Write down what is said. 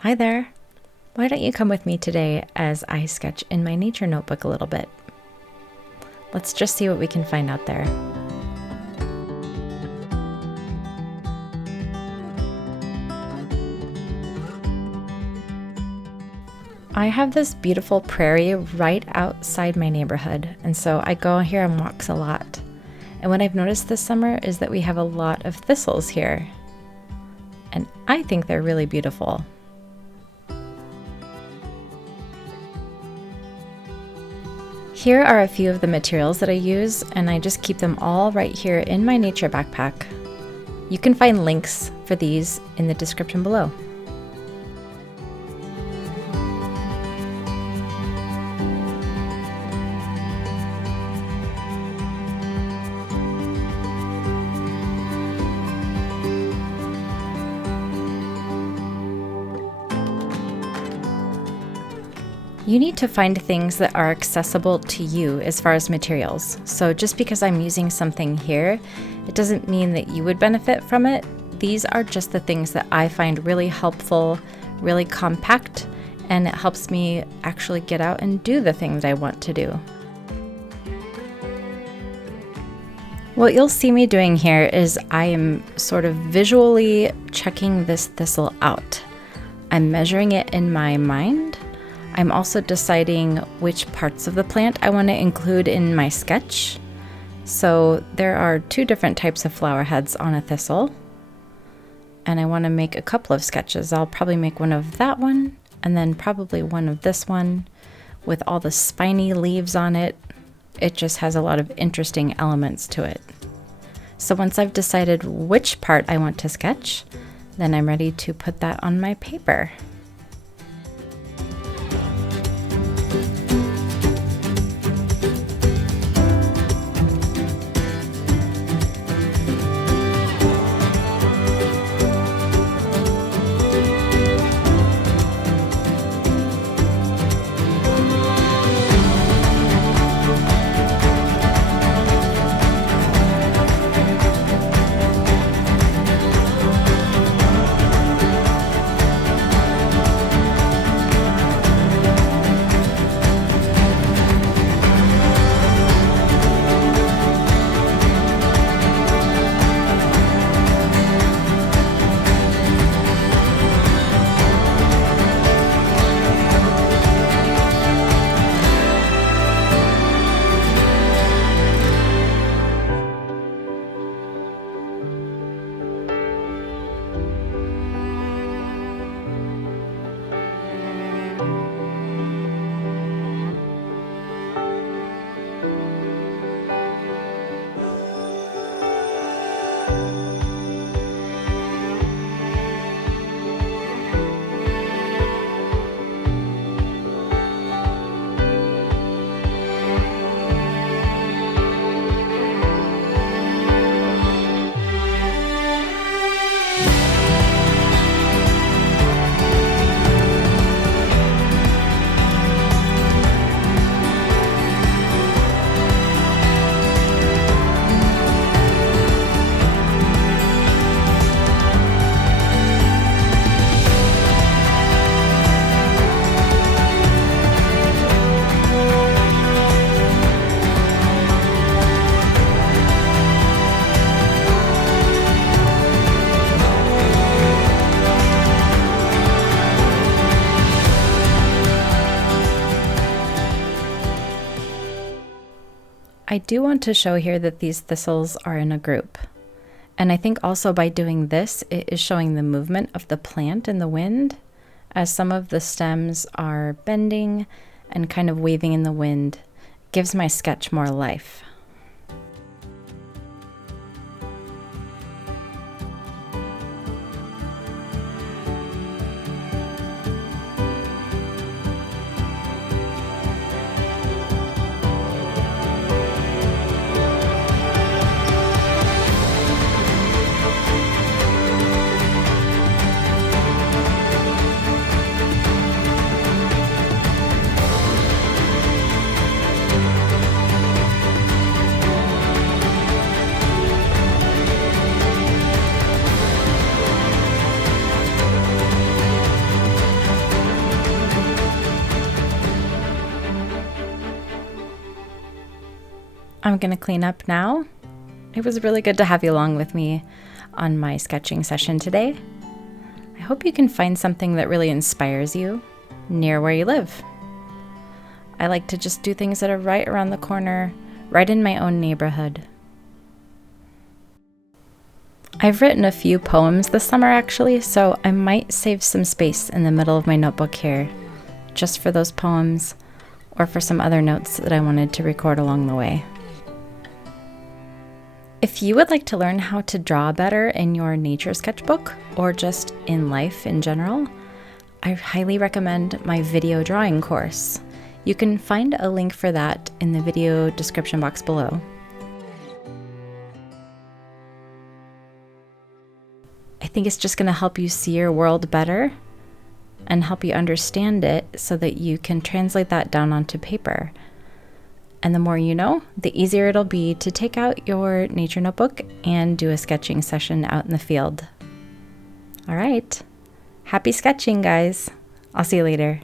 Hi there. Why don't you come with me today as I sketch in my nature notebook a little bit? Let's just see what we can find out there. I have this beautiful prairie right outside my neighborhood, and so I go here on walks a lot. And what I've noticed this summer is that we have a lot of thistles here, and I think they're really beautiful. Here are a few of the materials that I use, and I just keep them all right here in my nature backpack. You can find links for these in the description below. You need to find things that are accessible to you as far as materials. So just because I'm using something here, it doesn't mean that you would benefit from it. These are just the things that I find really helpful, really compact, and it helps me actually get out and do the thing that I want to do. What you'll see me doing here is I am sort of visually checking this thistle out. I'm measuring it in my mind. I'm also deciding which parts of the plant I want to include in my sketch. So there are two different types of flower heads on a thistle, and I want to make a couple of sketches. I'll probably make one of that one, and then probably one of this one with all the spiny leaves on it. It just has a lot of interesting elements to it. So once I've decided which part I want to sketch, then I'm ready to put that on my paper. I do want to show here that these thistles are in a group. And I think also by doing this, it is showing the movement of the plant in the wind, as some of the stems are bending and kind of waving in the wind. It gives my sketch more life. I'm going to clean up now. It was really good to have you along with me on my sketching session today. I hope you can find something that really inspires you near where you live. I like to just do things that are right around the corner, right in my own neighborhood. I've written a few poems this summer actually, so I might save some space in the middle of my notebook here, just for those poems or for some other notes that I wanted to record along the way. If you would like to learn how to draw better in your nature sketchbook or just in life in general, I highly recommend my video drawing course. You can find a link for that in the video description box below. I think it's just going to help you see your world better and help you understand it so that you can translate that down onto paper. And the more you know, the easier it'll be to take out your nature notebook and do a sketching session out in the field. All right. Happy sketching, guys. I'll see you later.